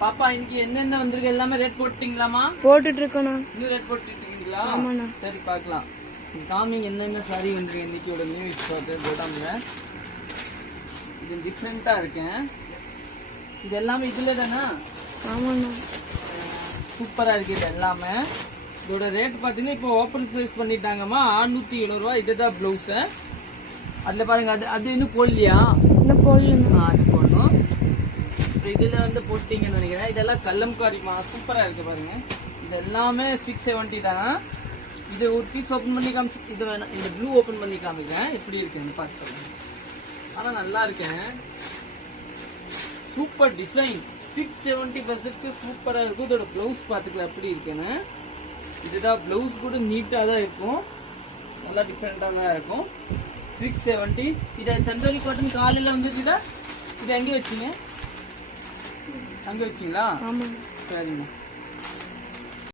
பாப்பா இன்னைக்கு என்னென்ன வந்திருக்கு எல்லாமே ரேட் போட்டுட்டீங்களாமா? போட்டுட்டு இருக்கோண்ணா. இன்னும் ரேட் போட்டுட்டு இருக்கீங்களா? ஆமாண்ணா. சரி பார்க்கலாம். காமிங் என்னென்ன சாரி வந்திருக்கு இன்னைக்கோட நியூ ஸ்டாக் கோடாம்ல. இது டிஃப்ரெண்டா இருக்கேன். இது எல்லாமே இதுல தானா? ஆமாண்ணா. சூப்பரா இருக்கு இது எல்லாமே. இதோட ரேட் பாத்தீங்கன்னா இப்போ ஓப்பன் பிரைஸ் பண்ணிட்டாங்கம்மா 670 ரூபாய். இதுதான் பிளவுஸ். அதுல பாருங்க அது இன்னும் போடலையா? இன்னும் போடலண்ணா. அது போடணும். இதுல வந்து போட்டீங்கன்னு நினைக்கிறேன். இதெல்லாம் கல்லம்காரிமா சூப்பரா இருக்கு பாருங்க. இது எல்லாமே 670 தான். இது ஒரு பீஸ் ஓபன் பண்ணி காமிச்சு இது வேணாம். இந்த ப்ளூ ஓபன் பண்ணி காமிக்கிறேன் எப்படி இருக்குன்னு பார்த்து. ஆனா நல்லா இருக்கேன். சூப்பர் டிசைன் 670 சூப்பரா இருக்கும். இதோட பிளவுஸ் பாத்துக்கலாம் எப்படி இருக்குன்னு. இதுதான் பிளவுஸ் கூட நீட்டா தான் இருக்கும். நல்லா டிஃப்ரெண்டா தான் இருக்கும். 670. இதை சந்தோரி காட்டன் காலையில வந்துச்சுதா. இது எங்க வச்சீங்க? அங்க வச்சீங்களா? ஆமாண்ணா. சரிங்க.